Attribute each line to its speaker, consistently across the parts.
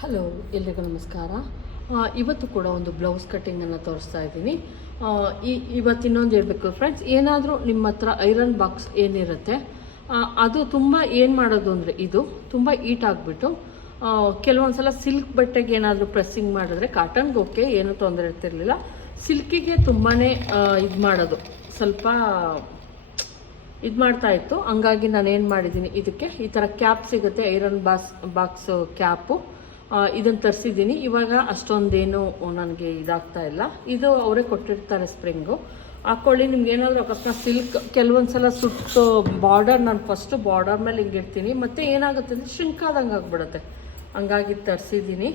Speaker 1: Hello ಎಲ್ರಿಗೂ ನಮಸ್ಕಾರ. ಇವತ್ತು ಕೂಡ ಒಂದು ಬ್ಲೌಸ್ ಕಟ್ಟಿಂಗನ್ನು ತೋರಿಸ್ತಾ ಇದ್ದೀನಿ. ಈ, ಇವತ್ತು ಇನ್ನೊಂದು ಹೇಳಬೇಕು ಫ್ರೆಂಡ್ಸ್ ಏನಾದರೂ ನಿಮ್ಮ ಹತ್ರ ಐರನ್ ಬಾಕ್ಸ್ ಏನಿರುತ್ತೆ ಅದು ತುಂಬ ಏನು ಮಾಡೋದು ಅಂದರೆ ಇದು, ತುಂಬ ಈಟ್ ಆಗಿಬಿಟ್ಟು ಕೆಲವೊಂದು ಸಲ ಸಿಲ್ಕ್ ಬಟ್ಟೆಗೆ ಏನಾದರೂ ಪ್ರೆಸ್ಸಿಂಗ್ ಮಾಡಿದ್ರೆ ಕಾಟನ್ಗೆ ಓಕೆ ಏನೂ ತೊಂದರೆ ಇರ್ತಿರಲಿಲ್ಲ. ಸಿಲ್ಕಿಗೆ ತುಂಬಾ ಇದು ಮಾಡೋದು. ಸ್ವಲ್ಪ ಇದು ಮಾಡ್ತಾ ಇತ್ತು. ಹಂಗಾಗಿ ನಾನು ಏನು ಮಾಡಿದ್ದೀನಿ, ಇದಕ್ಕೆ ಈ ಥರ ಕ್ಯಾಪ್ ಸಿಗುತ್ತೆ ಐರನ್ ಬಾಕ್ಸ್ ಬಾಕ್ಸ್ ಕ್ಯಾಪು ಇದನ್ನು ತರಿಸಿದ್ದೀನಿ. ಇವಾಗ ಅಷ್ಟೊಂದೇನು ನನಗೆ ಇದಾಗ್ತಾ ಇಲ್ಲ. ಇದು ಅವರೇ ಕೊಟ್ಟಿರ್ತಾರೆ ಸ್ಪ್ರಿಂಗು. ಹಾಕ್ಕೊಳ್ಳಿ ನಿಮ್ಗೆ ಏನಾದರೂ ಅಕಸ್ಮಾತ್ ಸಿಲ್ಕ್ ಕೆಲವೊಂದು ಸಲ ಸುಟ್ಟು ಬಾರ್ಡರ್, ನಾನು ಫಸ್ಟು ಬಾರ್ಡರ್ ಮೇಲೆ ಹಿಂಗೆ ಇಡ್ತೀನಿ. ಮತ್ತು ಏನಾಗುತ್ತೆ ಅಂದರೆ ಶಿಂಕ್ ಆದಂಗೆ ಆಗ್ಬಿಡುತ್ತೆ. ಹಂಗಾಗಿ ತರಿಸಿದ್ದೀನಿ.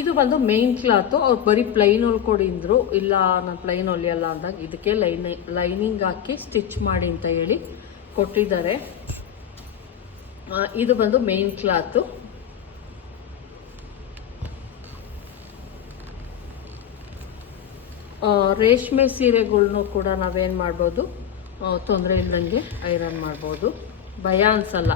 Speaker 1: ಇದು ಬಂದು ಮೇನ್ ಕ್ಲಾತು ಅವ್ರು ಬರೀ ಪ್ಲೈನ್ ಹೊಲ್ಕೊಡಿದ್ರು ಇಲ್ಲ, ನಾನು ಪ್ಲೈನ್ ಹೊಲಿಯಲ್ಲ ಅಂದಾಗ ಇದಕ್ಕೆ ಲೈನ್ ಲೈನಿಂಗ್ ಹಾಕಿ ಸ್ಟಿಚ್ ಮಾಡಿ ಅಂತ ಹೇಳಿ ಕೊಟ್ಟಿದ್ದಾರೆ. ಇದು ಬಂದು ಮೇನ್ ಕ್ಲಾತು ರೇಷ್ಮೆ ಸೀರೆಗಳನ್ನು ಕೂಡ ನಾವೇನು ಮಾಡ್ಬೋದು? ತೊಂದರೆ ಇಲ್ಲದಂಗೆ ಐರನ್ ಮಾಡ್ಬೋದು. ಭಯ ಅನ್ಸಲ್ಲ.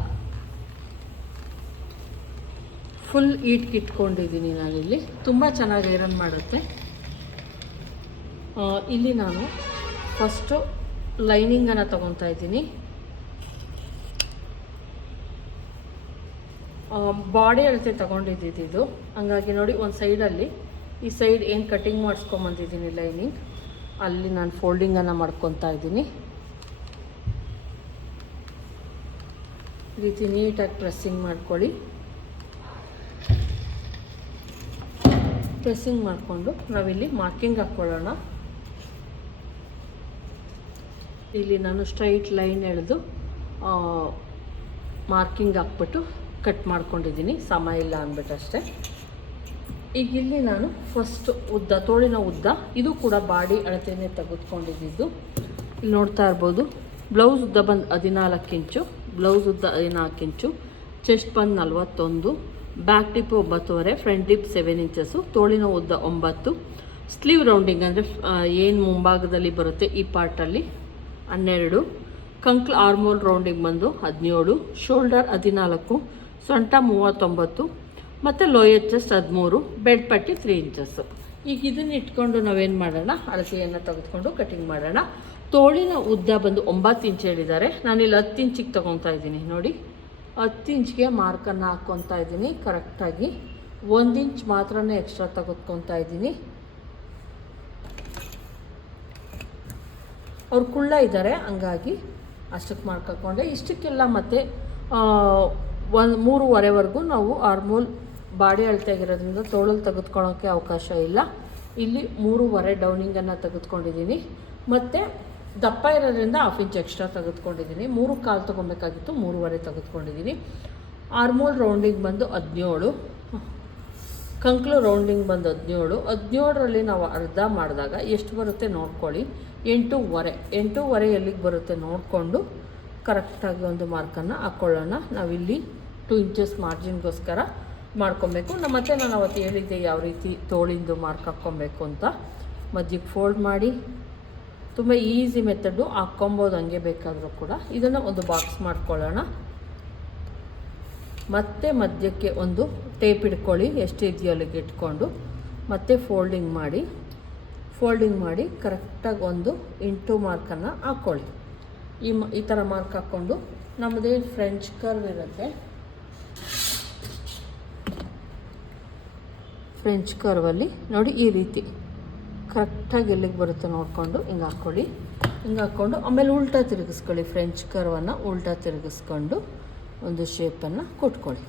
Speaker 1: ಫುಲ್ ಈಟ್ಗೆ ಇಟ್ಕೊಂಡಿದ್ದೀನಿ ನಾನಿಲ್ಲಿ. ತುಂಬ ಚೆನ್ನಾಗಿ ಐರನ್ ಮಾಡುತ್ತೆ. ಇಲ್ಲಿ ನಾನು ಫಸ್ಟು ಲೈನಿಂಗನ್ನು ತಗೊತಾ ಇದ್ದೀನಿ. ಬಾಡಿ ಅಳತೆ ತಗೊಂಡಿದ್ದಿದ್ದು ಹಂಗಾಗಿ ನೋಡಿ, ಒಂದು ಸೈಡಲ್ಲಿ ಈ ಸೈಡ್ ಏನು ಕಟಿಂಗ್ ಮಾಡಿಸ್ಕೊಂಬಂದಿದ್ದೀನಿ ಲೈನಿಂಗ್, ಅಲ್ಲಿ ನಾನು ಫೋಲ್ಡಿಂಗನ್ನು ಮಾಡ್ಕೊತಾ ಇದ್ದೀನಿ. ರೀತಿ ನೀಟಾಗಿ ಪ್ರೆಸ್ಸಿಂಗ್ ಮಾಡ್ಕೊಳ್ಳಿ. ಪ್ರೆಸ್ಸಿಂಗ್ ಮಾಡಿಕೊಂಡು ನಾವಿಲ್ಲಿ ಮಾರ್ಕಿಂಗ್ ಹಾಕ್ಕೊಳ್ಳೋಣ ಇಲ್ಲಿ ನಾನು ಸ್ಟ್ರೈಟ್ ಲೈನ್ ಎಳೆದು ಮಾರ್ಕಿಂಗ್ ಹಾಕ್ಬಿಟ್ಟು ಕಟ್ ಮಾಡ್ಕೊಂಡಿದ್ದೀನಿ. ಸಮ ಇಲ್ಲ ಅಂದ್ಬಿಟ್ಟು ಅಷ್ಟೇ. ಈಗ ಇಲ್ಲಿ ನಾನು ಫಸ್ಟ್ ಉದ್ದ, ತೋಳಿನ ಉದ್ದ, ಇದು ಕೂಡ ಬಾಡಿ ಅಳತೆಯೇ ತೆಗೆದುಕೊಂಡಿದ್ದು. ಇಲ್ಲಿ ನೋಡ್ತಾ ಇರ್ಬೋದು ಬ್ಲೌಸ್ ಉದ್ದ ಬಂದು ಹದಿನಾಲ್ಕು ಇಂಚು ಬ್ಲೌಸ್ ಉದ್ದ ಹದಿನಾಲ್ಕು ಇಂಚು ಚೆಸ್ಟ್ ಬಂದು ನಲವತ್ತೊಂದು ಬ್ಯಾಕ್ ಟಿಪ್ ಒಂಬತ್ತುವರೆ ಫ್ರಂಟ್ ಟಿಪ್ ಸೆವೆನ್ ಇಂಚಸ್ಸು ತೋಳಿನ ಉದ್ದ ಒಂಬತ್ತು ಸ್ಲೀವ್ ರೌಂಡಿಂಗ್ ಅಂದರೆ ಏನು ಮುಂಭಾಗದಲ್ಲಿ ಬರುತ್ತೆ ಈ ಪಾರ್ಟಲ್ಲಿ ಹನ್ನೆರಡು, ಕಂಕ್ಲ್ ಆರ್ಮೋಲ್ ರೌಂಡಿಂಗ್ ಬಂದು ಹದಿನೇಳು ಶೋಲ್ಡರ್ ಹದಿನಾಲ್ಕು, ಸೊಂಟ ಮೂವತ್ತೊಂಬತ್ತು ಮತ್ತು ಲೋಯರ್ ಚೆಸ್ಟ್ ಹದಿಮೂರು ಬೆಡ್ ಪಟ್ಟಿ ತ್ರೀ ಇಂಚಸ್ಸು ಈಗ ಇದನ್ನ ಇಟ್ಕೊಂಡು ನಾವೇನು ಮಾಡೋಣ? ಅಳತೆಯನ್ನು ತೆಗೆದುಕೊಂಡು ಕಟಿಂಗ್ ಮಾಡೋಣ. ತೋಳಿನ ಉದ್ದ ಬಂದು ಒಂಬತ್ತು ಇಂಚ್ ಹೇಳಿದ್ದಾರೆ. ನಾನಿಲ್ಲಿ ಹತ್ತು ಇಂಚಿಗೆ ತೊಗೊತಾ ಇದ್ದೀನಿ, ನೋಡಿ. ಹತ್ತು ಇಂಚ್ಗೆ ಮಾರ್ಕನ್ನು ಹಾಕ್ಕೊತಾ ಇದ್ದೀನಿ ಕರೆಕ್ಟಾಗಿ ಒಂದು ಇಂಚ್ ಮಾತ್ರನೇ ಎಕ್ಸ್ಟ್ರಾ ತೆಗೆದುಕೊತಾ ಇದ್ದೀನಿ. ಅವ್ರು ಕುಳ್ಳ ಇದ್ದಾರೆ ಹಂಗಾಗಿ ಅಷ್ಟಕ್ಕೆ ಮಾಡ್ಕೊಂಡೆ ಇಷ್ಟಕ್ಕೆಲ್ಲ ಮತ್ತೆ ಒಂದು ಮೂರುವರೆವರೆಗೂ ನಾವು ಆರ್ಮೋಲ್ ಬಾಡಿ ಅಳತೆಯಾಗಿರೋದ್ರಿಂದ ತೋಳಲ್ಲಿ ತೆಗೆದುಕೊಳ್ಳೋಕ್ಕೆ ಅವಕಾಶ ಇಲ್ಲ. ಇಲ್ಲಿ ಮೂರುವರೆ ಡೌನಿಂಗನ್ನು ತೆಗೆದುಕೊಂಡಿದ್ದೀನಿ ಮತ್ತು ದಪ್ಪ ಇರೋದ್ರಿಂದ ಹಾಫ್ ಇಂಚ್ ಎಕ್ಸ್ಟ್ರಾ ತೆಗೆದುಕೊಂಡಿದ್ದೀನಿ ಮೂರು ಕಾಲು ತೊಗೊಬೇಕಾಗಿತ್ತು, ಮೂರುವರೆ ತೆಗೆದುಕೊಂಡಿದ್ದೀನಿ ಆರ್ಮೋಲ್ ರೌಂಡಿಂಗ್ ಬಂದು ಹದಿನೇಳು ಕಂಕ್ಲು ರೌಂಡಿಂಗ್ ಬಂದು ಹದಿನೇಳು ಹದಿನೇಳರಲ್ಲಿ ನಾವು ಅರ್ಧ ಮಾಡಿದಾಗ ಎಷ್ಟು ಬರುತ್ತೆ ನೋಡ್ಕೊಳ್ಳಿ. ಎಂಟೂವರೆ. ಎಂಟೂವರೆ ಎಲ್ಲಿಗೆ ಬರುತ್ತೆ ನೋಡಿಕೊಂಡು ಕರೆಕ್ಟಾಗಿ ಒಂದು ಮಾರ್ಕನ್ನು ಹಾಕ್ಕೊಳ್ಳೋಣ ನಾವಿಲ್ಲಿ ಟು ಇಂಚಸ್ ಮಾರ್ಜಿನ್ಗೋಸ್ಕರ ಮಾಡ್ಕೊಬೇಕು. ನಮ್ಮ ಮತ್ತೆ ನಾನು ಅವತ್ತು ಹೇಳಿದ್ದೆ ಯಾವ ರೀತಿ ತೋಳಿಂದು ಮಾರ್ಕ್ ಹಾಕ್ಕೊಬೇಕು ಅಂತ. ಮಧ್ಯಕ್ಕೆ ಫೋಲ್ಡ್ ಮಾಡಿ, ತುಂಬ ಈಸಿ ಮೆಥಡು ಹಾಕ್ಕೊಬೋದು, ಹಂಗೆ ಬೇಕಾದರೂ ಕೂಡ. ಇದನ್ನು ಒಂದು ಬಾಕ್ಸ್ ಮಾಡ್ಕೊಳ್ಳೋಣ. ಮತ್ತೆ ಮಧ್ಯಕ್ಕೆ ಒಂದು ಟೇಪ್ ಇಟ್ಕೊಳ್ಳಿ ಎಷ್ಟು ಇದೆಯೋ ಅಲ್ಲಿಗೆ ಇಟ್ಕೊಂಡು. ಮತ್ತೆ ಫೋಲ್ಡಿಂಗ್ ಮಾಡಿ ಫೋಲ್ಡಿಂಗ್ ಮಾಡಿ ಕರೆಕ್ಟಾಗಿ ಒಂದು ಇಂಟು ಮಾರ್ಕನ್ನು ಹಾಕ್ಕೊಳ್ಳಿ ಈ ಮ, ಈ ಥರ ಮಾರ್ಕ್ ಹಾಕ್ಕೊಂಡು ನಮ್ಮದೇ ಫ್ರೆಂಚ್ ಕರ್ವ್ ಇರುತ್ತೆ ಫ್ರೆಂಚ್ ಕರ್ವಲ್ಲಿ ನೋಡಿ ಈ ರೀತಿ. ಕರೆಕ್ಟಾಗಿ ಎಲ್ಲಿಗೆ ಬರುತ್ತೆ ನೋಡಿಕೊಂಡು ಹಿಂಗೆ ಹಾಕ್ಕೊಳ್ಳಿ. ಹಿಂಗೆ ಹಾಕ್ಕೊಂಡು ಆಮೇಲೆ ಉಲ್ಟಾ ತಿರುಗಿಸ್ಕೊಳ್ಳಿ. ಫ್ರೆಂಚ್ ಕರ್ವನ್ನು ಉಲ್ಟಾ ತಿರುಗಿಸ್ಕೊಂಡು ಒಂದು ಶೇಪನ್ನು ಕೊಟ್ಕೊಳ್ಳಿ.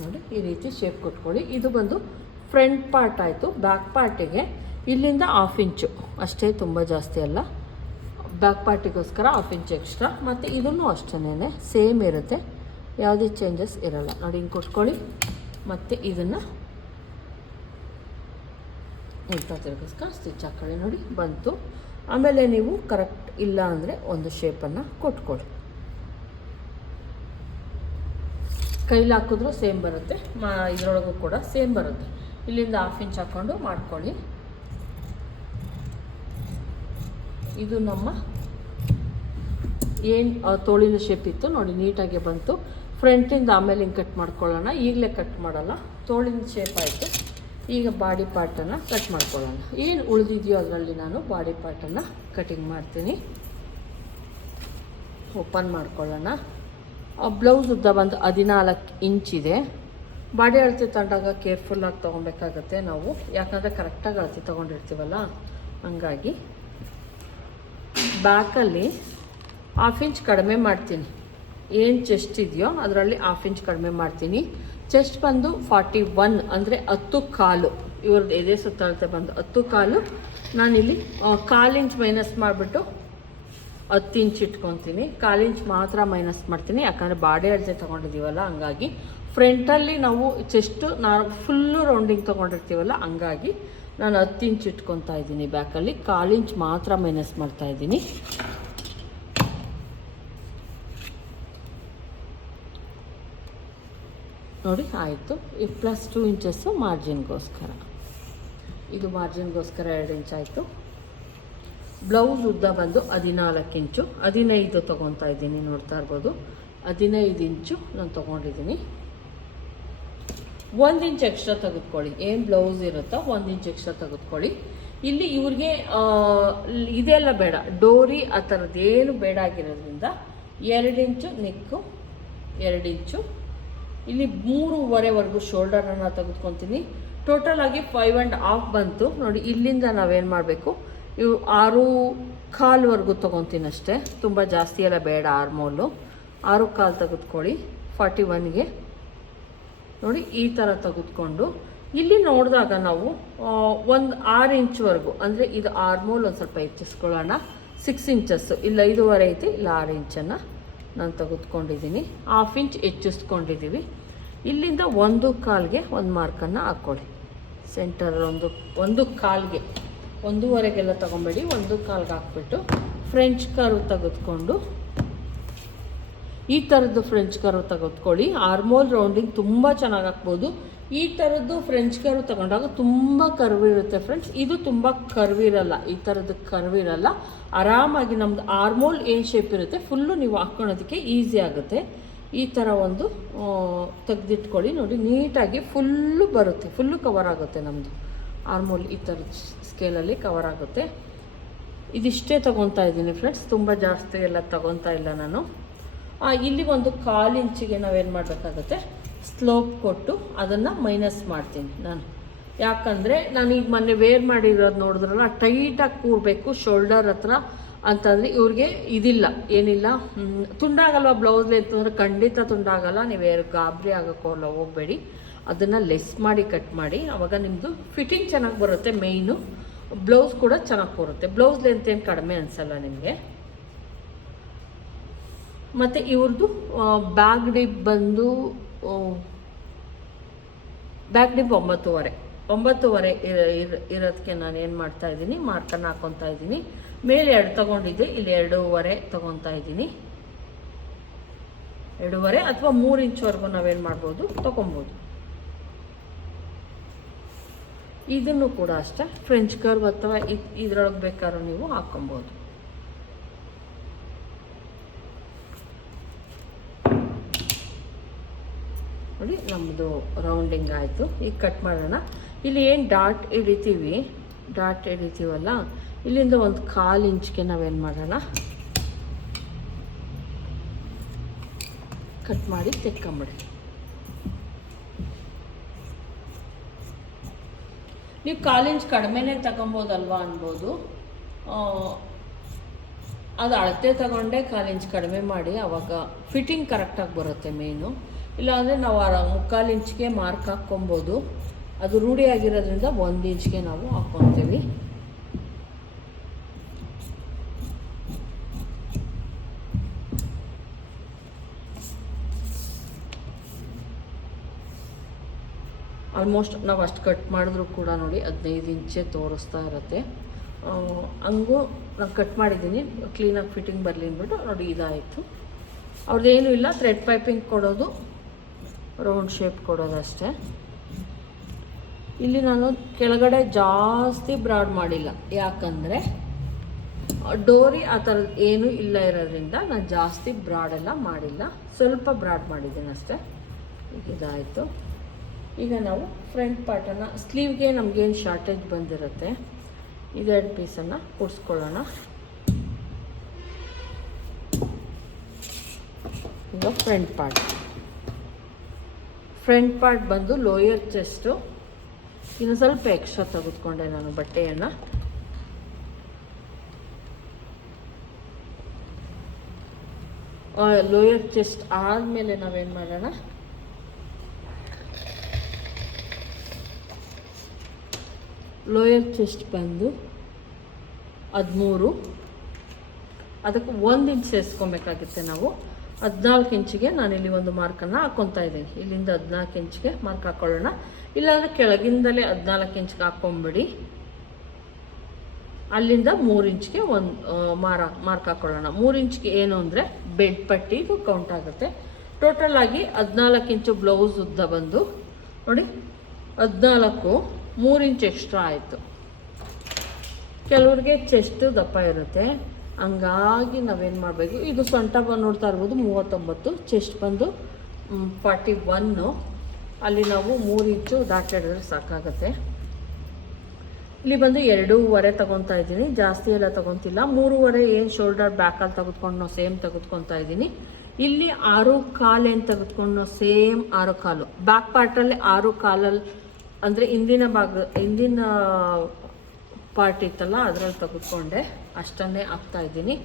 Speaker 1: ನೋಡಿ ಈ ರೀತಿ ಶೇಪ್ ಕೊಟ್ಕೊಳ್ಳಿ. ಇದು ಬಂದು ಫ್ರಂಟ್ ಪಾರ್ಟ್ ಆಯಿತು. ಬ್ಯಾಕ್ ಪಾರ್ಟಿಗೆ ಇಲ್ಲಿಂದ ಹಾಫ್ ಇಂಚು ಅಷ್ಟೇ ತುಂಬ ಜಾಸ್ತಿ ಅಲ್ಲ. ಬ್ಯಾಕ್ ಪಾರ್ಟಿಗೋಸ್ಕರ ಹಾಫ್ ಇಂಚ್ ಎಕ್ಸ್ಟ್ರಾ ಮತ್ತು ಇದನ್ನು ಅಷ್ಟೇ ಸೇಮ್ ಇರುತ್ತೆ. ಯಾವುದೇ ಚೇಂಜಸ್ ಇರಲ್ಲ. ನೋಡಿ, ಹಿಂಗೆ ಕೊಟ್ಕೊಳ್ಳಿ. ಮತ್ತು ಇದನ್ನು ಉಲ್ಟಾ ತಿರುಗಿಸ್ಕ? ಸ್ಟಿಚ್ ಹಾಕ್ಕೊಳ್ಳಿ ನೋಡಿ, ಬಂತು. ಆಮೇಲೆ ನೀವು ಕರೆಕ್ಟ್ ಇಲ್ಲ ಅಂದರೆ ಒಂದು ಶೇಪನ್ನು ಕೊಟ್ಕೊಳ್ಳಿ. ಕೈಲಿ ಹಾಕಿದ್ರೂ ಸೇಮ್ ಬರುತ್ತೆ. ಮಾ, ಇದರೊಳಗೂ ಕೂಡ ಸೇಮ್ ಬರುತ್ತೆ. ಇಲ್ಲಿಂದ ಹಾಫ್ ಇಂಚ್ ಹಾಕ್ಕೊಂಡು ಮಾಡ್ಕೊಳ್ಳಿ. ಇದು ನಮ್ಮ ಏನು ತೋಳಿನ ಶೇಪ್ ಇತ್ತು. ನೋಡಿ, ನೀಟಾಗಿ ಬಂತು. ಫ್ರಂಟಿಂದ ಆಮೇಲೆ ಹಿಂಗೆ ಕಟ್ ಮಾಡ್ಕೊಳ್ಳೋಣ. ಈಗಲೇ ಕಟ್ ಮಾಡೋಲ್ಲ. ತೋಳಿನ ಶೇಪ್ ಆಯಿತು. ಈಗ ಬಾಡಿ ಪಾರ್ಟನ್ನು ಕಟ್ ಮಾಡ್ಕೊಳ್ಳೋಣ. ಏನು ಉಳಿದಿದೆಯೋ ಅದರಲ್ಲಿ ನಾನು ಬಾಡಿ ಪಾರ್ಟನ್ನು ಕಟಿಂಗ್ ಮಾಡ್ತೀನಿ. ಓಪನ್ ಮಾಡ್ಕೊಳ್ಳೋಣ. ಬ್ಲೌಸ್ ಉದ್ದ ಬಂದು ಹದಿನಾಲ್ಕು ಇಂಚಿದೆ ಬಾಡಿ ಅಳತೆ ತಗೊಂಡಾಗ ಕೇರ್ಫುಲ್ಲಾಗಿ ತೊಗೊಬೇಕಾಗತ್ತೆ ನಾವು. ಯಾಕಂದರೆ ಕರೆಕ್ಟಾಗಿ ಅಳತೆ ತೊಗೊಂಡಿರ್ತೀವಲ್ಲ? ಹಂಗಾಗಿ ಬ್ಯಾಕಲ್ಲಿ ಹಾಫ್ ಇಂಚ್ ಕಡಿಮೆ ಮಾಡ್ತೀನಿ. ಏನು ಚೆಸ್ಟ್ ಇದೆಯೋ ಅದರಲ್ಲಿ ಹಾಫ್ ಇಂಚ್ ಕಡಿಮೆ ಮಾಡ್ತೀನಿ. ಚೆಸ್ಟ್ ಬಂದು ಫಾರ್ಟಿ ಒನ್ ಅಂದರೆ ಹತ್ತು ಕಾಲು. ಇವ್ರದ್ದು ಎದೆ ಸುತ್ತಳತೆ ಬಂದು ಹತ್ತು ಕಾಲು. ನಾನಿಲ್ಲಿ ಕಾಲು ಇಂಚ್ ಮೈನಸ್ ಮಾಡಿಬಿಟ್ಟು ಹತ್ತು ಇಂಚ್ ಇಟ್ಕೊತೀನಿ. ಕಾಲು ಇಂಚ್ ಮಾತ್ರ ಮೈನಸ್ ಮಾಡ್ತೀನಿ. ಯಾಕಂದರೆ ಬಾಡಿ ಅಳತೆ ತೊಗೊಂಡಿದ್ದೀವಲ್ಲ, ಹಂಗಾಗಿ. ಫ್ರಂಟಲ್ಲಿ ನಾವು ಚೆಸ್ಟು ನಾರ್ಮ್ ಫುಲ್ಲು ರೌಂಡಿಂಗ್ ತೊಗೊಂಡಿರ್ತೀವಲ್ಲ, ಹಂಗಾಗಿ ನಾನು ಹತ್ತು ಇಂಚ್ ಇಟ್ಕೊತಾ ಇದ್ದೀನಿ ಬ್ಯಾಕಲ್ಲಿ ಕಾಲು ಇಂಚ್ ಮಾತ್ರ ಮೈನಸ್ ಮಾಡ್ತಾ ಇದ್ದೀನಿ. ನೋಡಿ, ಆಯಿತು. ಈ ಪ್ಲಸ್ ಟೂ ಇಂಚಸ್ಸು ಮಾರ್ಜಿನ್ಗೋಸ್ಕರ ಇದು ಮಾರ್ಜಿನ್ಗೋಸ್ಕರ ಎರಡು ಇಂಚ್ ಆಯಿತು. ಬ್ಲೌಸ್ ಉದ್ದ ಬಂದು ಹದಿನಾಲ್ಕು ಇಂಚು ಹದಿನೈದು ತೊಗೊತಾ ಇದ್ದೀನಿ, ನೋಡ್ತಾ ಇರ್ಬೋದು. ಹದಿನೈದು ಇಂಚು ನಾನು ತೊಗೊಂಡಿದ್ದೀನಿ. ಒಂದು ಇಂಚ್ ಎಕ್ಸ್ಟ್ರಾ ತೆಗೆದುಕೊಳ್ಳಿ. ಏನು ಬ್ಲೌಸ್ ಇರುತ್ತೋ ಒಂದು ಇಂಚ್ ಎಕ್ಸ್ಟ್ರಾ ತೆಗೆದುಕೊಳ್ಳಿ. ಇಲ್ಲಿ ಇವ್ರಿಗೆ ಇದೆಲ್ಲ ಬೇಡ. ಡೋರಿ ಆ ಥರದ್ದು ಏನು ಬೇಡ ಆಗಿರೋದ್ರಿಂದ ಎರಡು ಇಂಚು ನೆಕ್ಕು ಎರಡು ಇಂಚು ಇಲ್ಲಿ ಮೂರುವರೆವರೆಗೂ ಶೋಲ್ಡರನ್ನು ತೆಗೆದುಕೊತೀನಿ. ಟೋಟಲ್ ಆಗಿ ಫೈವ್ ಆ್ಯಂಡ್ ಹಾಫ್ ಬಂತು. ನೋಡಿ, ಇಲ್ಲಿಂದ ನಾವೇನು ಮಾಡಬೇಕು? ಇವು ಆರು ಕಾಲ್ವರೆಗೂ ತೊಗೊತೀನಿ ಅಷ್ಟೇ. ತುಂಬ ಜಾಸ್ತಿ ಎಲ್ಲ ಬೇಡ ಆರ್ಮೋಲು ಆರು ಕಾಲು ತೆಗೆದುಕೊಳ್ಳಿ ಫಾರ್ಟಿ ಒನ್ಗೆ ನೋಡಿ, ಈ ಥರ ತೆಗೆದುಕೊಂಡು. ಇಲ್ಲಿ ನೋಡಿದಾಗ ನಾವು ಒಂದು ಆರು ಇಂಚ್ವರೆಗೂ, ಅಂದರೆ ಇದು ಆರ್ಮೋಲ್ ಒಂದು ಸ್ವಲ್ಪ ಹೆಚ್ಚಿಸ್ಕೊಳ್ಳೋಣ. ಸಿಕ್ಸ್ ಇಂಚಸ್ಸು ಇಲ್ಲ ಐದೂವರೆ ಐತಿ, ಇಲ್ಲ ಆರು ಇಂಚನ್ನು. ನಾನು ತೆಗೆದುಕೊಂಡಿದ್ದೀನಿ. ಹಾಫ್ ಇಂಚ್ ಹೆಚ್ಚಿಸ್ಕೊಂಡಿದ್ದೀವಿ. ಇಲ್ಲಿಂದ ಒಂದು ಕಾಲ್ಗೆ ಒಂದು ಮಾರ್ಕನ್ನು ಹಾಕ್ಕೊಳ್ಳಿ ಸೆಂಟರ್ ಒಂದು ಒಂದು ಕಾಲ್ಗೆ ಒಂದೂವರೆಗೆಲ್ಲ ತೊಗೊಬೇಡಿ. ಒಂದು ಕಾಲ್ಗೆ ಹಾಕ್ಬಿಟ್ಟು ಫ್ರೆಂಚ್ ಕರ್ವ್ ತೆಗೆದುಕೊಂಡು, ಈ ಥರದ್ದು ಫ್ರೆಂಚ್ ಕರ್ವ್ ತೆಗೆದುಕೊಳ್ಳಿ. ಆರ್ಮೋಲ್ ರೌಂಡಿಂಗ್ ತುಂಬ ಚೆನ್ನಾಗಿ ಹಾಕ್ಬೋದು. ಈ ಥರದ್ದು ಫ್ರೆಂಚ್ ಕರ್ವ್ ತಗೊಂಡಾಗ ತುಂಬ ಕರ್ವಿರುತ್ತೆ ಫ್ರೆಂಡ್ಸ್ ಇದು ತುಂಬ ಕರ್ವಿರಲ್ಲ ಈ ಥರದ್ದು ಕರ್ವಿರಲ್ಲ ಆರಾಮಾಗಿ ನಮ್ದು ಆರ್ಮೋಲ್ ಏನು ಶೇಪ್ ಇರುತ್ತೆ. ಫುಲ್ಲು ನೀವು ಹಾಕ್ಕೊಳೋದಕ್ಕೆ ಈಸಿ ಆಗುತ್ತೆ. ಈ ಥರ ಒಂದು ತೆಗೆದಿಟ್ಕೊಳ್ಳಿ ನೋಡಿ. ನೀಟಾಗಿ ಫುಲ್ಲು ಬರುತ್ತೆ. ಫುಲ್ಲು ಕವರ್ ಆಗುತ್ತೆ ನಮ್ಮದು ಆರ್ಮೋಲ್ ಈ ಥರದ ಸ್ಕೇಲಲ್ಲಿ ಕವರ್ ಆಗುತ್ತೆ. ಇದಿಷ್ಟೇ ತೊಗೊತಾ ಇದ್ದೀನಿ ಫ್ರೆಂಡ್ಸ್ ತುಂಬ ಜಾಸ್ತಿ ಎಲ್ಲ ತೊಗೊತಾ ಇಲ್ಲ ನಾನು. ಇಲ್ಲಿ ಒಂದು ಕಾಲು ಇಂಚಿಗೆ ನಾವೇನು ಮಾಡಬೇಕಾಗುತ್ತೆ? ಸ್ಲೋಪ್ ಕೊಟ್ಟು ಅದನ್ನು ಮೈನಸ್ ಮಾಡ್ತೀನಿ ನಾನು. ಯಾಕಂದರೆ ನಾನು ಈಗ ಮೊನ್ನೆ ವೇರ್ ಮಾಡಿರೋದು ನೋಡಿದ್ರಲ್ಲ ಟೈಟಾಗಿ ಕೂರಬೇಕು ಶೋಲ್ಡರ್ ಹತ್ರ ಅಂತಂದರೆ ಇವ್ರಿಗೆ ಇದಿಲ್ಲ, ಏನಿಲ್ಲ. ತುಂಡಾಗಲ್ವ ಬ್ಲೌಸ್ ಅಂತಂದ್ರೆ ಖಂಡಿತ ತುಂಡಾಗಲ್ಲ, ನೀವು ಯಾರು ಗಾಬರಿ ಆಗೋಕ್ಕೋಲ್ಲ ಹೋಗಬೇಡಿ. ಅದನ್ನು ಲೆಸ್ ಮಾಡಿ ಕಟ್ ಮಾಡಿ ಆವಾಗ ನಿಮ್ಮದು ಫಿಟ್ಟಿಂಗ್ ಚೆನ್ನಾಗಿ ಬರುತ್ತೆ ಮೇಯ್ನು ಬ್ಲೌಸ್ ಕೂಡ ಚೆನ್ನಾಗಿ ಬರುತ್ತೆ ಬ್ಲೌಸ್ ಲೆಂತ್ ಏನು ಕಡಿಮೆ ಅನಿಸಲ್ಲ ನಿಮಗೆ. ಮತ್ತು ಇವ್ರದ್ದು ಬ್ಯಾಗ್ ಡಿಪ್ ಬಂದು ಬ್ಯಾಗ್ ಡಿಪ್ ಒಂಬತ್ತುವರೆ. ಒಂಬತ್ತುವರೆ ಇರ- ಇರ- ಇರೋದಕ್ಕೆ ನಾನು ಏನು ಮಾಡ್ತಾ ಇದ್ದೀನಿ? ಮಾರ್ಕನ್ನು ಹಾಕೊತಾ ಇದ್ದೀನಿ. ಮೇಲೆ ಎರಡು ತೊಗೊಂಡಿದ್ದೆ. ಇಲ್ಲಿ ಎರಡೂವರೆ ತೊಗೊತಾ ಇದ್ದೀನಿ. ಎರಡೂವರೆ ಅಥವಾ ಮೂರು ಇಂಚ್ವರೆಗೂ ನಾವೇನು ಮಾಡ್ಬೋದು? ತೊಗೊಬೋದು. ಇದನ್ನು ಕೂಡ ಅಷ್ಟೇ. ಫ್ರೆಂಚ್ ಕರ್ವ್ ಅಥವಾ ಇದ್ರೊಳಗೆ ಬೇಕಾದ್ರೂ ನೀವು ಹಾಕೊಬೋದು. ನೋಡಿ ನಮ್ಮದು ರೌಂಡಿಂಗ್ ಆಯಿತು. ಈಗ ಕಟ್ ಮಾಡೋಣ. ಇಲ್ಲಿ ಏನು ಡಾಟ್ ಹಿಡಿತೀವಿ ಡಾಟ್ ಹಿಡಿತೀವಲ್ಲ ಇಲ್ಲಿಂದ ಒಂದು ಕಾಲು ಇಂಚಿಗೆ ನಾವೇನು ಮಾಡೋಣ? ಕಟ್ ಮಾಡಿ ತೆಕ್ಕೊಂಬಿಡಿ. ನೀವು ಕಾಲು ಇಂಚ್ ಕಡಿಮೆನೇ ತಗೊಬೋದಲ್ವಾ ಅನ್ಬೋದು. ಅದು ಅಳತೆ ತಗೊಂಡೆ ಕಾಲು ಇಂಚ್ ಕಡಿಮೆ ಮಾಡಿ, ಅವಾಗ ಫಿಟ್ಟಿಂಗ್ ಕರೆಕ್ಟಾಗಿ ಬರುತ್ತೆ ಮೇಯ್ನು ಇಲ್ಲಾಂದರೆ ನಾವು ಆ ಮುಕ್ಕಾಲು ಇಂಚಿಗೆ ಮಾರ್ಕ್ ಹಾಕ್ಕೊಬೋದು. ಅದು ರೂಢಿಯಾಗಿರೋದ್ರಿಂದ ಒಂದು ಇಂಚಿಗೆ ನಾವು ಹಾಕ್ಕೊತೀವಿ. ಆಲ್ಮೋಸ್ಟ್ ನಾವು ಅಷ್ಟು ಕಟ್ ಮಾಡಿದ್ರು ಕೂಡ ನೋಡಿ ಹದಿನೈದು ಇಂಚೆ ತೋರಿಸ್ತಾ ಇರುತ್ತೆ. ಹಂಗೂ ನಾನು ಕಟ್ ಮಾಡಿದ್ದೀನಿ. ಕ್ಲೀನಾಗಿ ಫಿಟ್ಟಿಂಗ್ ಬರಲಿ ಅಂದ್ಬಿಟ್ಟು ನೋಡಿ ಇದಾಯಿತು. ಅವ್ರದ್ದೇನೂ ಇಲ್ಲ ಥ್ರೆಡ್ ಪೈಪಿಂಗ್ ಕೊಡೋದು. ರೌಂಡ್ ಶೇಪ್ ಕೊಡೋದಷ್ಟೇ ಇಲ್ಲಿ ನಾನು ಕೆಳಗಡೆ ಜಾಸ್ತಿ ಬ್ರಾಡ್ ಮಾಡಿಲ್ಲ. ಯಾಕಂದರೆ, ಡೋರಿ ಆ ಥರದ್ದು ಏನೂ ಇಲ್ಲ ಇರೋದ್ರಿಂದ ನಾನು ಜಾಸ್ತಿ ಬ್ರಾಡೆಲ್ಲ ಮಾಡಿಲ್ಲ. ಸ್ವಲ್ಪ ಬ್ರಾಡ್ ಮಾಡಿದ್ದೀನಿ ಅಷ್ಟೇ. ಇದಾಯಿತು. ಈಗ ನಾವು ಫ್ರಂಟ್ ಪಾರ್ಟನ್ನು ಸ್ಲೀವ್ಗೆ ನಮಗೇನು ಶಾರ್ಟೇಜ್ ಬಂದಿರುತ್ತೆ ಇದೆರಡು ಪೀಸನ್ನು ಕೂಡಿಸ್ಕೊಳ್ಳೋಣ. ಈಗ ಫ್ರಂಟ್ ಪಾರ್ಟ್ ಫ್ರಂಟ್ ಪಾರ್ಟ್ ಬಂದು ಲೋಯರ್ ಚೆಸ್ಟು ಇನ್ನು ಸ್ವಲ್ಪ ಎಕ್ಸ್ಟ್ರಾ ತೆಗೆದುಕೊಂಡೆ ನಾನು ಬಟ್ಟೆಯನ್ನು. ಲೋಯರ್ ಚೆಸ್ಟ್ ಆದಮೇಲೆ ನಾವೇನು ಮಾಡೋಣ? ಲೋಯರ್ ಚೆಸ್ಟ್ ಬಂದು ಹದಿಮೂರು. ಅದಕ್ಕೆ ಒಂದು ಇಂಚ್ ಸೇರಿಸ್ಕೊಬೇಕಾಗುತ್ತೆ ನಾವು. ಹದಿನಾಲ್ಕು ಇಂಚಿಗೆ ನಾನಿಲ್ಲಿ ಒಂದು ಮಾರ್ಕನ್ನು ಹಾಕ್ಕೊತಾ ಇದ್ದೀನಿ. ಇಲ್ಲಿಂದ ಹದಿನಾಲ್ಕು ಇಂಚಿಗೆ ಮಾರ್ಕ್ ಹಾಕ್ಕೊಳ್ಳೋಣ ಇಲ್ಲಾಂದರೆ ಕೆಳಗಿಂದಲೇ ಹದಿನಾಲ್ಕು ಇಂಚ್ಗೆ ಹಾಕ್ಕೊಂಬಿಡಿ. ಅಲ್ಲಿಂದ ಮೂರು ಇಂಚ್ಗೆ ಒಂದು ಮಾರ, ಮಾರ್ಕ್ ಹಾಕ್ಕೊಳ್ಳೋಣ ಮೂರು ಇಂಚ್ಗೆ ಏನು ಅಂದರೆ ಬೆಡ್ ಪಟ್ಟಿಗೂ ಕೌಂಟ್ ಆಗುತ್ತೆ. ಟೋಟಲ್ ಆಗಿ ಹದಿನಾಲ್ಕು ಇಂಚು ಬ್ಲೌಸ್ ಉದ್ದ ಬಂದು, ನೋಡಿ, ಹದಿನಾಲ್ಕು, ಮೂರು ಇಂಚ್ ಎಕ್ಸ್ಟ್ರಾ ಆಯಿತು. ಕೆಲವ್ರಿಗೆ ಚೆಸ್ಟು ದಪ್ಪ ಇರುತ್ತೆ. ಹಂಗಾಗಿ ನಾವೇನು ಮಾಡಬೇಕು? ಇದು ಸೊಂಟ ಬಂದು ನೋಡ್ತಾ ಇರ್ಬೋದು, ಮೂವತ್ತೊಂಬತ್ತು ಚೆಸ್ಟ್ ಬಂದು ಫಾರ್ಟಿ ಒನ್ನು ಅಲ್ಲಿ ನಾವು ಮೂರು ಇಂಚು ದಾಟಾಡಿದ್ರೆ ಸಾಕಾಗತ್ತೆ. ಇಲ್ಲಿ ಬಂದು ಎರಡೂವರೆ ತೊಗೊತಾ ಇದ್ದೀನಿ. ಜಾಸ್ತಿ ಎಲ್ಲ ತೊಗೊತಿಲ್ಲ. ಮೂರುವರೆ ಏನು ಶೋಲ್ಡರ್ ಬ್ಯಾಕಲ್ಲಿ ತೆಗೆದುಕೊಂಡು ನಾವು ಸೇಮ್ ತೆಗೆದುಕೊತಾ ಇದ್ದೀನಿ. ಇಲ್ಲಿ ಆರು ಕಾಲು ಏನು ತೆಗೆದುಕೊಂಡು ನಾವು ಸೇಮ್ ಆರು ಕಾಲು. ಬ್ಯಾಕ್ ಪಾರ್ಟಲ್ಲಿ ಆರು ಕಾಲಲ್ಲಿ ಅಂದರೆ ಹಿಂದಿನ ಭಾಗ ಹಿಂದಿನ ಪಾರ್ಟ್ ಇತ್ತಲ್ಲ, ಅದರಲ್ಲಿ ತೆಗೆದುಕೊಂಡೆ. ಅಷ್ಟನ್ನೇ ಹಾಕ್ತಾ ಇದ್ದೀನಿ.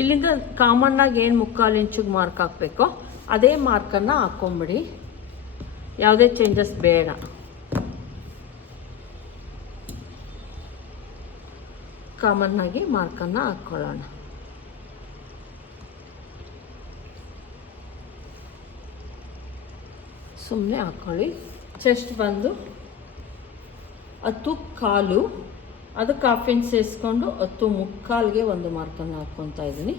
Speaker 1: ಇಲ್ಲಿಂದ ಕಾಮನ್ನಾಗಿ ಏನು ಮುಕ್ಕಾಲು ಇಂಚಿಗೆ ಮಾರ್ಕ್ ಹಾಕಬೇಕೋ ಅದೇ ಮಾರ್ಕನ್ನು ಹಾಕ್ಕೊಂಬಿಡಿ ಯಾವುದೇ ಚೇಂಜಸ್ ಬೇಡ. ಕಾಮನ್ನಾಗಿ ಮಾರ್ಕನ್ನು ಹಾಕ್ಕೊಳ್ಳೋಣ ಸುಮ್ಮನೆ ಹಾಕ್ಕೊಳ್ಳಿ ಚೆಸ್ಟ್ ಬಂದು ಹತ್ತು ಕಾಲು. ಅದಕ್ಕೆ ಹಾಫ್ ಇಂಚ್ ಸೇರಿಸ್ಕೊಂಡು ಹತ್ತು ಮುಕ್ಕಾಲ್ಗೆ ಒಂದು ಮಾರ್ಕನ್ನು ಹಾಕ್ಕೊತಾ ಇದ್ದೀನಿ.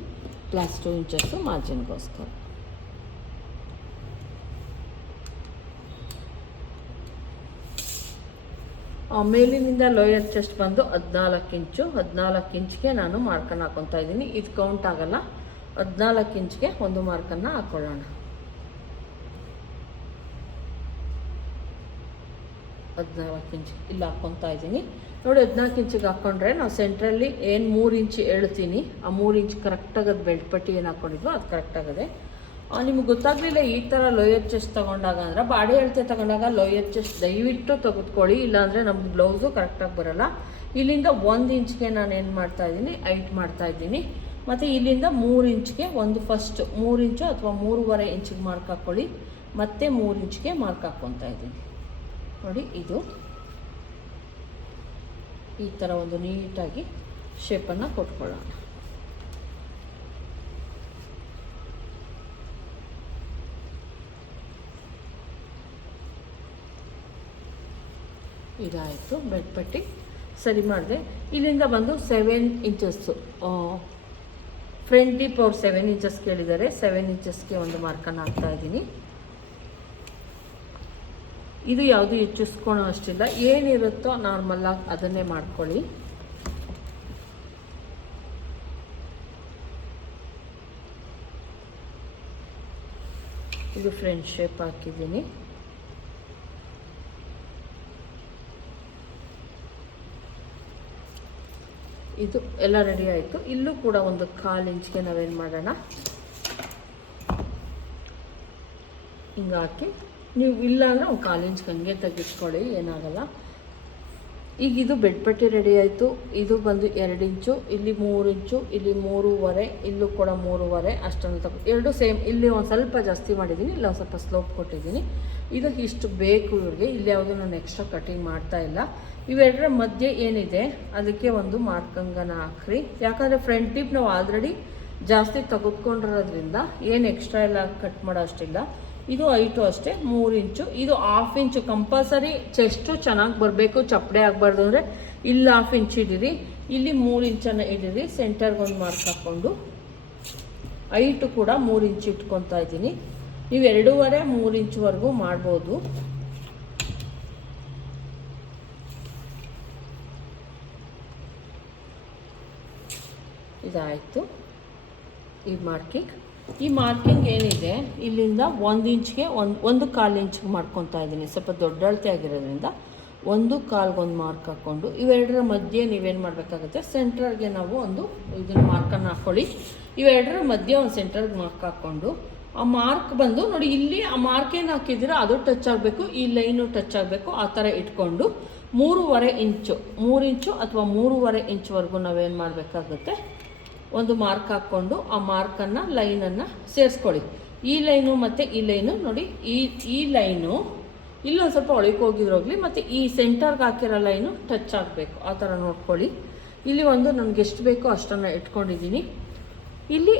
Speaker 1: ಪ್ಲಸ್ ಟೂ ಇಂಚಸ್ಸು ಮಾರ್ಜಿನ್ಗೋಸ್ಕರ ಮೇಲಿನಿಂದ ಲೋಯರ್ ಚೆಸ್ಟ್ ಬಂದು ಹದಿನಾಲ್ಕು ಇಂಚು ಹದಿನಾಲ್ಕು ಇಂಚ್ಗೆ ನಾನು ಮಾರ್ಕನ್ನು ಹಾಕ್ಕೊತಾ ಇದ್ದೀನಿ. ಇದು ಕೌಂಟ್ ಆಗಲ್ಲ. ಹದಿನಾಲ್ಕು ಇಂಚ್ಗೆ ಒಂದು ಮಾರ್ಕನ್ನು ಹಾಕ್ಕೊಳ್ಳೋಣ ಹದಿನಾಲ್ಕು ಇಂಚ್ ಇಲ್ಲಿ ಹಾಕ್ಕೊತಾ ಇದ್ದೀನಿ. ನೋಡಿ ಹದಿನಾಲ್ಕು ಇಂಚಿಗೆ ಹಾಕ್ಕೊಂಡ್ರೆ ನಾವು ಸೆಂಟ್ರಲ್ಲಿ ಏನು ಮೂರು ಇಂಚ್ ಹೇಳ್ತೀನಿ ಆ ಮೂರು ಇಂಚ್ ಕರೆಕ್ಟಾಗಿ ಅದು ಬೆಲ್ಟ್ ಪಟ್ಟಿ ಏನು ಹಾಕ್ಕೊಂಡಿದ್ವೋ ಅದು ಕರೆಕ್ಟ್ ಆಗದೆ. ನಿಮ್ಗೆ ಗೊತ್ತಾಗಲಿಲ್ಲ ಈ ಥರ ಲೋಯರ್ ಚೆಸ್ಟ್ ತೊಗೊಂಡಾಗ ಅಂದ್ರೆ, ಬಾಡಿ ಅಳತೆ ತಗೊಂಡಾಗ ಲೋಯರ್ ಚೆಸ್ಟ್ ದಯವಿಟ್ಟು ತೆಗೆದುಕೊಳ್ಳಿ, ಇಲ್ಲಾಂದರೆ ನಮ್ಮ ಬ್ಲೌಸು ಕರೆಕ್ಟಾಗಿ ಬರೋಲ್ಲ. ಇಲ್ಲಿಂದ ಒಂದು ಇಂಚ್ಗೆ ನಾನು ಏನು ಮಾಡ್ತಾ ಇದ್ದೀನಿ ಐಟ್ ಮಾಡ್ತಾ ಇದ್ದೀನಿ. ಮತ್ತು ಇಲ್ಲಿಂದ ಮೂರು ಇಂಚ್ಗೆ ಒಂದು ಫಸ್ಟ್ ಮೂರು ಇಂಚು ಅಥವಾ ಮೂರುವರೆ ಇಂಚಿಗೆ ಮಾರ್ಕ್ ಹಾಕ್ಕೊಳ್ಳಿ ಮತ್ತೆ ಮೂರು ಇಂಚ್ಗೆ ಮಾರ್ಕ್ ಹಾಕ್ಕೊತಾ ಇದ್ದೀನಿ. ನೋಡಿ ಇದು. ಈ ಥರ ಒಂದು ನೀಟಾಗಿ ಶೇಪನ್ನು ಕೊಟ್ಕೊಳ್ಳೋಣ. ಇದಾಯಿತು ಬೆಡ್ ಪಟ್ಟಿ ಸರಿ ಮಾಡಿದೆ. ಇಲ್ಲಿಂದ ಬಂದು ಸೆವೆನ್ ಇಂಚಸ್ಸು ಫ್ರಂಟ್ ಡಿಪ್ ಅವ್ರು ಸೆವೆನ್ ಇಂಚಸ್ ಕೇಳಿದ್ದಾರೆ. ಸೆವೆನ್ ಇಂಚಸ್ಗೆ ಒಂದು ಮಾರ್ಕನ್ನು ಹಾಕ್ತಾ ಇದ್ದೀನಿ. ಇದು ಯಾವುದು ಹೆಚ್ಚಿಸ್ಕೊಳೋ ಅಷ್ಟಿಲ್ಲ. ಏನಿರುತ್ತೋ ನಾರ್ಮಲಾಗಿ ಅದನ್ನೇ ಮಾಡ್ಕೊಳ್ಳಿ. ಇದು ಫ್ರೆಂಡ್ ಶೇಪ್ ಹಾಕಿದ್ದೀನಿ. ಇದು ಎಲ್ಲ ರೆಡಿ ಆಯಿತು. ಇಲ್ಲೂ ಕೂಡ ಒಂದು ಕಾಲು ಇಂಚ್ಗೆ ನಾವೇನು ಮಾಡೋಣ? ಹಿಂಗೆ ಹಾಕಿ. ನೀವು ಇಲ್ಲ ಅಂದರೆ ಒಂದು ಕಾಲು ಇಂಚ್ ಹಂಗೆ ತೆಗೆಸ್ಕೊಳ್ಳಿ, ಏನಾಗಲ್ಲ. ಈಗ ಇದು ಬೆಡ್ ಪಟ್ಟಿ ರೆಡಿ ಆಯಿತು. ಇದು ಬಂದು ಎರಡು ಇಂಚು, ಇಲ್ಲಿ ಮೂರು ಇಂಚು, ಇಲ್ಲಿ ಮೂರುವರೆ, ಇಲ್ಲೂ ಕೂಡ ಮೂರುವರೆ, ಅಷ್ಟನ್ನು ತಗೋ. ಎರಡು ಸೇಮ್, ಇಲ್ಲಿ ಒಂದು ಸ್ವಲ್ಪ ಜಾಸ್ತಿ ಮಾಡಿದ್ದೀನಿ ಇಲ್ಲ ಒಂದು ಸ್ವಲ್ಪ ಸ್ಲೋಪ್ ಕೊಟ್ಟಿದ್ದೀನಿ ಇದಕ್ಕೆ ಇಷ್ಟು ಬೇಕು ಇವ್ರಿಗೆ, ಇಲ್ಲಿ ಯಾವುದೂ ನಾನು ಎಕ್ಸ್ಟ್ರಾ ಕಟಿಂಗ್ ಮಾಡ್ತಾ ಇಲ್ಲ. ಇವೆರಡರ ಮಧ್ಯೆ ಏನಿದೆ, ಅದಕ್ಕೆ ಒಂದು ಮಾರ್ಕಂಗನ ಹಾಕ್ರಿ. ಯಾಕಂದರೆ ಫ್ರಂಟ್ ಟಿಪ್ ನಾವು ಆಲ್ರೆಡಿ ಜಾಸ್ತಿ ತೆಗೆದುಕೊಂಡಿರೋದ್ರಿಂದ, ಏನು ಎಕ್ಸ್ಟ್ರಾ ಎಲ್ಲ ಕಟ್ ಮಾಡೋ ಅಷ್ಟಿಲ್ಲ. ಇದು ಐಟು ಅಷ್ಟೇ, ಮೂರು ಇಂಚು. ಇದು ಹಾಫ್ ಇಂಚು. ಕಂಪಲ್ಸರಿ ಚೆಸ್ಟು ಚೆನ್ನಾಗಿ ಬರಬೇಕು, ಚಪ್ಪಡೆ ಆಗಬಾರ್ದು ಅಂದರೆ ಇಲ್ಲಿ ಹಾಫ್ ಇಂಚ್ ಇಡೀರಿ, ಇಲ್ಲಿ ಮೂರು ಇಂಚನ್ನು ಇಡೀರಿ ಸೆಂಟರ್ಗೆ ಒಂದು ಮಾರ್ಕ್ ಹಾಕ್ಕೊಂಡು ಐಟು ಕೂಡ ಮೂರು ಇಂಚ್ ಇಟ್ಕೊತಾ ಇದ್ದೀನಿ. ನೀವು ಎರಡೂವರೆ, ಮೂರು ಇಂಚ್ವರೆಗೂ ಮಾಡ್ಬೋದು. ಇದಾಯಿತು. ಈ ಮಾರ್ಕಿಂಗ್ ಈ ಮಾರ್ಕಿಂಗ್ ಏನಿದೆ, ಇಲ್ಲಿಂದ ಒಂದು ಇಂಚ್ಗೆ ಒಂದು ಒಂದು ಕಾಲು ಇಂಚ್ಗೆ ಮಾಡ್ಕೊತಾ ಇದ್ದೀನಿ. ಸ್ವಲ್ಪ ದೊಡ್ಡ ಅಳತೆ ಆಗಿರೋದ್ರಿಂದ ಒಂದು ಕಾಲ್ಗೊಂದು ಮಾರ್ಕ್ ಹಾಕ್ಕೊಂಡು, ಇವೆರಡರ ಮಧ್ಯೆ ನೀವೇನು ಮಾಡಬೇಕಾಗುತ್ತೆ, ಸೆಂಟ್ರಲ್ಗೆ ನಾವು ಒಂದು ಇದನ್ನ ಮಾರ್ಕನ್ನು ಹಾಕ್ಕೊಳ್ಳಿ ಇವೆರಡರ ಮಧ್ಯೆ ಒಂದು ಸೆಂಟ್ರಲ್ಗೆ ಮಾರ್ಕ್ ಹಾಕ್ಕೊಂಡು, ಆ ಮಾರ್ಕ್ ಬಂದು ನೋಡಿ, ಇಲ್ಲಿ ಆ ಮಾರ್ಕ್ ಏನು ಹಾಕಿದ್ದೀರ, ಅದು ಟಚ್ ಆಗಬೇಕು, ಈ ಲೈನು ಟಚ್ ಆಗಬೇಕು, ಆ ಥರ ಇಟ್ಕೊಂಡು, ಮೂರುವರೆ ಇಂಚು, ಮೂರು ಇಂಚು ಅಥವಾ ಮೂರುವರೆ ಇಂಚ್ವರೆಗೂ ನಾವೇನು ಮಾಡಬೇಕಾಗುತ್ತೆ ಒಂದು ಮಾರ್ಕ್ ಹಾಕ್ಕೊಂಡು ಆ ಮಾರ್ಕನ್ನು ಲೈನನ್ನು ಸೇರಿಸ್ಕೊಳ್ಳಿ. ಈ ಲೈನು ಮತ್ತು ಈ ಲೈನು ನೋಡಿ, ಈ ಈ ಲೈನು ಇಲ್ಲೊಂದು ಸ್ವಲ್ಪ ಒಳಗೆ ಹೋಗಿದ್ರೋಗ್ಲಿ ಮತ್ತು ಈ ಸೆಂಟರ್ಗೆ ಹಾಕಿರೋ ಲೈನು ಟಚ್ ಆಗಬೇಕು. ಆ ಥರ ನೋಡ್ಕೊಳ್ಳಿ. ಇಲ್ಲಿ ಒಂದು ನನಗೆ ಎಷ್ಟು ಬೇಕೋ ಅಷ್ಟನ್ನು ಇಟ್ಕೊಂಡಿದ್ದೀನಿ. ಇಲ್ಲಿ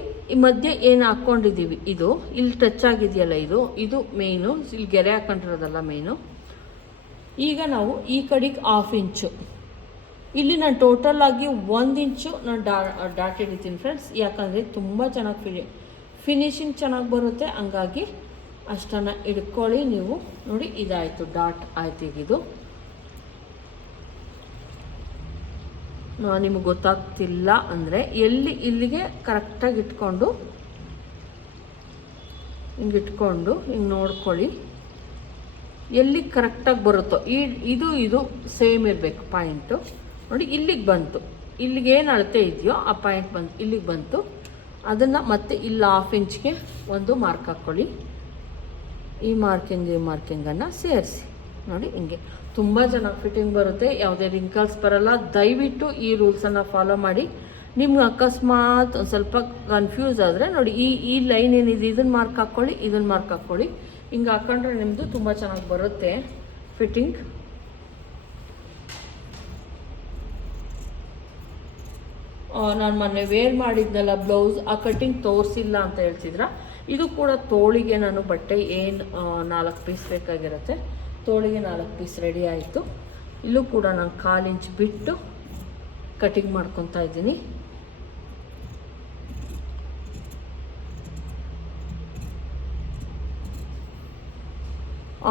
Speaker 1: ಮಧ್ಯೆ ಏನು ಹಾಕ್ಕೊಂಡಿದ್ದೀವಿ? ಇದು. ಇಲ್ಲಿ ಟಚ್ ಆಗಿದೆಯಲ್ಲ ಇದು. ಇದು ಮೇಯ್ನು ಇಲ್ಲಿ ಗೆರೆ ಹಾಕೊಂಡಿರೋದಲ್ಲ ಮೇಯ್ನು ಈಗ ನಾವು ಈ ಕಡೆಗೆ ಹಾಫ್ ಇಂಚು ಇಲ್ಲಿ ನಾನು ಟೋಟಲ್ ಆಗಿ ಒಂದು ಇಂಚು ನಾನು ಡಾ ಡಾಟ್ ಹಿಡಿತೀನಿ ಫ್ರೆಂಡ್ಸ್ ಯಾಕಂದರೆ ತುಂಬ ಚೆನ್ನಾಗಿ ಫಿನಿ ಫಿನಿಶಿಂಗ್ ಚೆನ್ನಾಗಿ ಬರುತ್ತೆ. ಹಂಗಾಗಿ ಅಷ್ಟನ್ನು ಹಿಡ್ಕೊಳ್ಳಿ ನೀವು. ನೋಡಿ, ಇದಾಯಿತು. ಡಾಟ್ ಆಯ್ತು ಈಗ ಇದು. ನಿಮಗೆ ಗೊತ್ತಾಗ್ತಿಲ್ಲ ಅಂದರೆ ಎಲ್ಲಿ, ಇಲ್ಲಿಗೆ ಕರೆಕ್ಟಾಗಿ ಇಟ್ಕೊಂಡು, ಹಿಂಗೆ ಇಟ್ಕೊಂಡು, ಹಿಂಗೆ ನೋಡ್ಕೊಳ್ಳಿ. ಎಲ್ಲಿ ಕರೆಕ್ಟಾಗಿ ಬರುತ್ತೋ, ಈ, ಇದು ಇದು ಸೇಮ್ ಇರಬೇಕು ಪಾಯಿಂಟು ನೋಡಿ, ಇಲ್ಲಿಗೆ ಬಂತು. ಇಲ್ಲಿಗೆ ಏನು ಅಳತೆ ಇದೆಯೋ, ಆ ಪಾಯಿಂಟ್ ಬಂತು ಇಲ್ಲಿಗೆ ಬಂತು. ಅದನ್ನು ಮತ್ತೆ ಇಲ್ಲಿ ಹಾಫ್ ಇಂಚ್ಗೆ ಒಂದು ಮಾರ್ಕ್ ಹಾಕ್ಕೊಳ್ಳಿ ಈ ಮಾರ್ಕಿಂಗ್ ಈ ಮಾರ್ಕಿಂಗನ್ನು ಸೇರಿಸಿ. ನೋಡಿ, ಹಿಂಗೆ. ತುಂಬ ಚೆನ್ನಾಗಿ ಫಿಟ್ಟಿಂಗ್ ಬರುತ್ತೆ, ಯಾವುದೇ ರಿಂಕಲ್ಸ್ ಬರಲ್ಲ. ದಯವಿಟ್ಟು ಈ ರೂಲ್ಸನ್ನು ಫಾಲೋ ಮಾಡಿ. ನಿಮ್ಗೆ ಅಕಸ್ಮಾತ್ ಒಂದು ಸ್ವಲ್ಪ ಕನ್ಫ್ಯೂಸ್ ಆದರೆ ನೋಡಿ, ಈ ಈ ಲೈನ್ ಏನಿದೆ ಇದನ್ನು ಮಾರ್ಕ್ ಹಾಕ್ಕೊಳ್ಳಿ ಇದನ್ನು ಮಾರ್ಕ್ ಹಾಕ್ಕೊಳ್ಳಿ ಹಿಂಗೆ ಹಾಕ್ಕೊಂಡ್ರೆ ನಿಮ್ಮದು ತುಂಬ ಚೆನ್ನಾಗಿ ಬರುತ್ತೆ ಫಿಟ್ಟಿಂಗ್ ನಾನು ಮೊನ್ನೆ ವೇರ್ ಮಾಡಿದ್ನಲ್ಲ ಬ್ಲೌಸ್ ಆ ಕಟ್ಟಿಂಗ್ ತೋರಿಸಿಲ್ಲ ಅಂತ ಹೇಳ್ತಿದ್ರ? ಇದು ಕೂಡ ತೋಳಿಗೆ ನಾನು ಬಟ್ಟೆ ಏನು ನಾಲ್ಕು ಪೀಸ್ ಬೇಕಾಗಿರುತ್ತೆ. ತೋಳಿಗೆ ನಾಲ್ಕು ಪೀಸ್ ರೆಡಿ ಆಯಿತು. ಇಲ್ಲೂ ಕೂಡ ನಾನು ಕಾಲು ಇಂಚ್ ಬಿಟ್ಟು ಕಟಿಂಗ್ ಮಾಡ್ಕೊತಾ ಇದ್ದೀನಿ.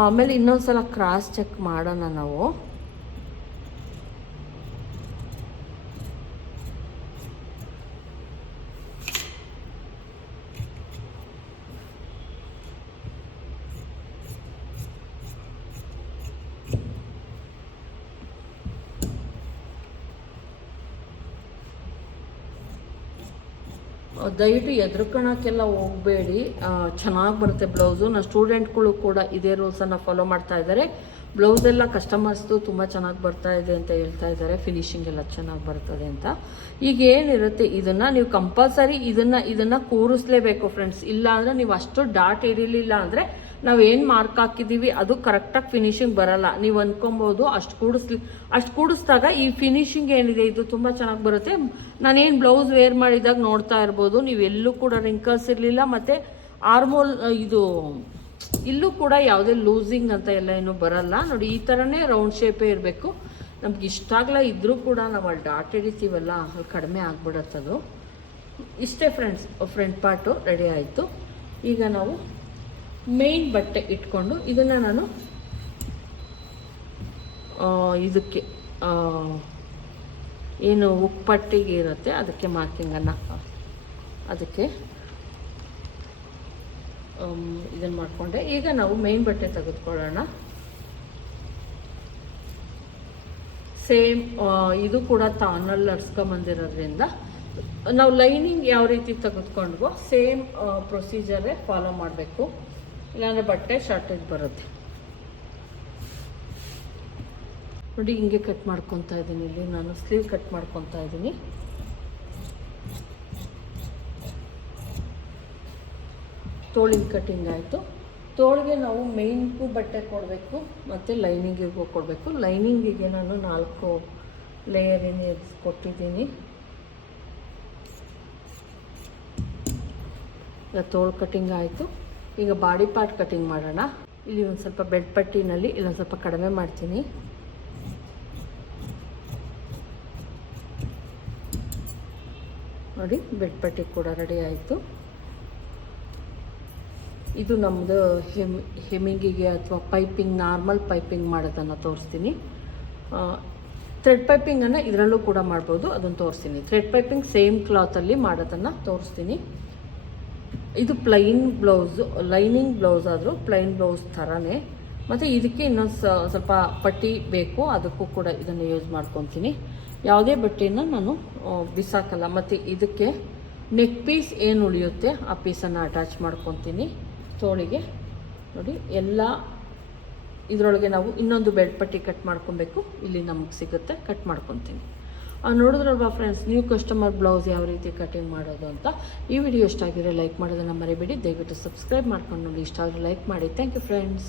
Speaker 1: ಆಮೇಲೆ ಇನ್ನೊಂದ್ಸಲ ಕ್ರಾಸ್ ಚೆಕ್ ಮಾಡೋಣ ನಾವು. ದಯವಿಟ್ಟು ಎದುರುಕಣಕ್ಕೆಲ್ಲ ಹೋಗಬೇಡಿ. ಚೆನ್ನಾಗಿ ಬರುತ್ತೆ ಬ್ಲೌಸು ನನ್ನ ಸ್ಟೂಡೆಂಟ್ಗಳು ಕೂಡ ಇದೇ ರೂಲ್ಸನ್ನು ಫಾಲೋ ಮಾಡ್ತಾ ಇದ್ದಾರೆ ಬ್ಲೌಸ್ ಎಲ್ಲ ಕಸ್ಟಮರ್ಸ್ದು ತುಂಬ ಚೆನ್ನಾಗಿ ಬರ್ತಾ ಇದೆ ಅಂತ ಹೇಳ್ತಾ ಇದ್ದಾರೆ ಫಿನಿಶಿಂಗ್ ಎಲ್ಲ ಚೆನ್ನಾಗಿ ಬರ್ತದೆ ಅಂತ. ಈಗ ಏನಿರುತ್ತೆ? ಇದನ್ನು ನೀವು ಕಂಪಲ್ಸರಿ ಇದನ್ನು ಇದನ್ನು ಕೂರಿಸ್ಲೇಬೇಕು ಫ್ರೆಂಡ್ಸ್ ಇಲ್ಲ ಅಂದರೆ ನೀವು ಅಷ್ಟು ಡಾಟ್ ಇರಲಿಲ್ಲ ಅಂದರೆ ನಾವು ಏನು ಮಾರ್ಕ್ ಹಾಕಿದ್ದೀವಿ ಅದು ಕರೆಕ್ಟಾಗಿ ಫಿನಿಶಿಂಗ್ ಬರಲ್ಲ. ನೀವು ಅಂದ್ಕೊಬೋದು ಅಷ್ಟು ಕೂಡಿಸ್ಲಿ ಅಷ್ಟು ಕೂಡಿಸಿದಾಗ ಈ ಫಿನಿಶಿಂಗ್ ಏನಿದೆ, ಇದು ತುಂಬ ಚೆನ್ನಾಗಿ ಬರುತ್ತೆ. ನಾನೇನು ಬ್ಲೌಸ್ ವೇರ್ ಮಾಡಿದಾಗ ನೋಡ್ತಾ ಇರ್ಬೋದು, ನೀವು ಎಲ್ಲೂ ಕೂಡ ರಿಂಕಲ್ಸ್ ಇರಲಿಲ್ಲ, ಮತ್ತು ಆರ್ಮೋಲ್ ಇದು, ಇಲ್ಲೂ ಕೂಡ ಯಾವುದೇ ಲೂಸಿಂಗ್ ಅಂತ ಎಲ್ಲ ಏನೂ ಬರಲ್ಲ. ನೋಡಿ, ಈ ಥರನೇ ರೌಂಡ್ ಶೇಪೇ ಇರಬೇಕು. ನಮ್ಗೆ ಇಷ್ಟ ಆಗಲ್ಲ ಇದ್ದರೂ ಕೂಡ ನಾವು ಅಲ್ಲಿ ಡಾಟ್ ಹಿಡಿತೀವಲ್ಲ ಅಲ್ಲಿ ಕಡಿಮೆ ಆಗ್ಬಿಡತ್ತದು. ಇಷ್ಟೇ ಫ್ರೆಂಡ್ಸ್ ಫ್ರಂಟ್ ಪಾರ್ಟು ರೆಡಿ ಆಯಿತು. ಈಗ ನಾವು ಮೇಯ್ನ್ ಬಟ್ಟೆ ಇಟ್ಕೊಂಡು ಇದನ್ನು ನಾನು ಇದಕ್ಕೆ ಏನು ಉಪ್ಪಟ್ಟಿಗೆ ಇರುತ್ತೆ, ಅದಕ್ಕೆ ಮಾರ್ಕಿಂಗನ್ನು ಅದಕ್ಕೆ ಇದನ್ನು ಮಾಡಿಕೊಂಡೆ. ಈಗ ನಾವು ಮೇನ್ ಬಟ್ಟೆ ತೆಗೆದುಕೊಳ್ಳೋಣ. ಸೇಮ್ ಇದು ಕೂಡ ತಾನಲ್ಲಿ ಅರ್ಸ್ಕೊಂಬಂದಿರೋದ್ರಿಂದ ನಾವು ಲೈನಿಂಗ್ ಯಾವ ರೀತಿ ತೆಗೆದುಕೊಂಡ್ವೋ ಸೇಮ್ ಪ್ರೊಸೀಜರೇ ಫಾಲೋ ಮಾಡಬೇಕು. ಇಲ್ಲಾಂದರೆ ಬಟ್ಟೆ ಶಾರ್ಟೇಜ್ ಬರುತ್ತೆ. ನೋಡಿ, ಹಿಂಗೆ ಕಟ್ ಮಾಡ್ಕೊತಾ ಇದ್ದೀನಿ. ಇಲ್ಲಿ ನಾನು ಸ್ಲೀವ್ ಕಟ್ ಮಾಡ್ಕೊತಾ ಇದ್ದೀನಿ. ತೋಳಿನ ಕಟ್ಟಿಂಗ್ ಆಯಿತು. ತೋಳಿಗೆ ನಾವು ಮೇಯ್ನ್ಗೂ ಬಟ್ಟೆ ಕೊಡಬೇಕು, ಮತ್ತು ಲೈನಿಂಗಿಗೂ ಕೊಡಬೇಕು. ಲೈನಿಂಗಿಗೆ ನಾನು ನಾಲ್ಕು ಲೇಯರಿನ ಕೊಟ್ಟಿದ್ದೀನಿ. ತೋಳು ಕಟ್ಟಿಂಗ್ ಆಯಿತು. ಈಗ ಬಾಡಿ ಪಾರ್ಟ್ ಕಟಿಂಗ್ ಮಾಡೋಣ. ಇಲ್ಲಿ ಒಂದು ಸ್ವಲ್ಪ ಬೆಡ್ ಪಟ್ಟಿನಲ್ಲಿ ಇಲ್ಲೊಂದು ಸ್ವಲ್ಪ ಕಡಿಮೆ ಮಾಡ್ತೀನಿ. ನೋಡಿ, ಬೆಡ್ ಪಟ್ಟಿ ಕೂಡ ರೆಡಿ ಆಯಿತು. ಇದು ನಮ್ಮದು ಹೆಮ್ ಹೆಮಿಂಗಿಗೆ ಅಥವಾ ಪೈಪಿಂಗ್, ನಾರ್ಮಲ್ ಪೈಪಿಂಗ್ ಮಾಡೋದನ್ನು ತೋರಿಸ್ತೀನಿ. ಥ್ರೆಡ್ ಪೈಪಿಂಗನ್ನು ಇದರಲ್ಲೂ ಕೂಡ ಮಾಡ್ಬೋದು. ಅದನ್ನು ತೋರಿಸ್ತೀನಿ. ಥ್ರೆಡ್ ಪೈಪಿಂಗ್ ಸೇಮ್ ಕ್ಲಾತಲ್ಲಿ ಮಾಡೋದನ್ನು ತೋರಿಸ್ತೀನಿ. ಇದು ಪ್ಲೈನ್ ಬ್ಲೌಸು ಲೈನಿಂಗ್ ಬ್ಲೌಸ್ ಆದರೂ ಪ್ಲೈನ್ ಬ್ಲೌಸ್ ಥರನೇ. ಮತ್ತು ಇದಕ್ಕೆ ಇನ್ನೊಂದು ಸ್ವಲ್ಪ ಪಟ್ಟಿ ಬೇಕು, ಅದಕ್ಕೂ ಕೂಡ ಇದನ್ನು ಯೂಸ್ ಮಾಡ್ಕೊತೀನಿ. ಯಾವುದೇ ಬಟ್ಟೆನ ನಾನು ಬಿಸಾಕಲ್ಲ. ಮತ್ತು ಇದಕ್ಕೆ ನೆಕ್ ಪೀಸ್ ಏನು ಉಳಿಯುತ್ತೆ, ಆ ಪೀಸನ್ನು ಅಟ್ಯಾಚ್ ಮಾಡ್ಕೊತೀನಿ. ತೋಳಿಗೆ, ನೋಡಿ, ಎಲ್ಲ ಇದರೊಳಗೆ ನಾವು ಇನ್ನೊಂದು ಬೆಡ್ ಪಟ್ಟಿ ಕಟ್ ಮಾಡ್ಕೊಬೇಕು. ಇಲ್ಲಿ ನಮಗೆ ಸಿಗುತ್ತೆ ಕಟ್ ಮಾಡ್ಕೊತೀನಿ. ನೋಡಿದ್ರಲ್ವಾ ಫ್ರೆಂಡ್ಸ್ ನ್ಯೂ ಕಸ್ಟಮರ್ ಬ್ಲೌಸ್ ಯಾವ ರೀತಿ ಕಟಿಂಗ್ ಮಾಡೋದು ಅಂತ? ಈ ವಿಡಿಯೋ ಇಷ್ಟ ಆಗಿರೋ ಲೈಕ್ ಮಾಡೋದನ್ನು ಮರಿಬೇಡಿ. ದಯವಿಟ್ಟು ಸಬ್ಸ್ಕ್ರೈಬ್ ಮಾಡ್ಕೊಂಡು ನೋಡಿ. ಇಷ್ಟ ಆದರೆ ಲೈಕ್ ಮಾಡಿ. Thank you friends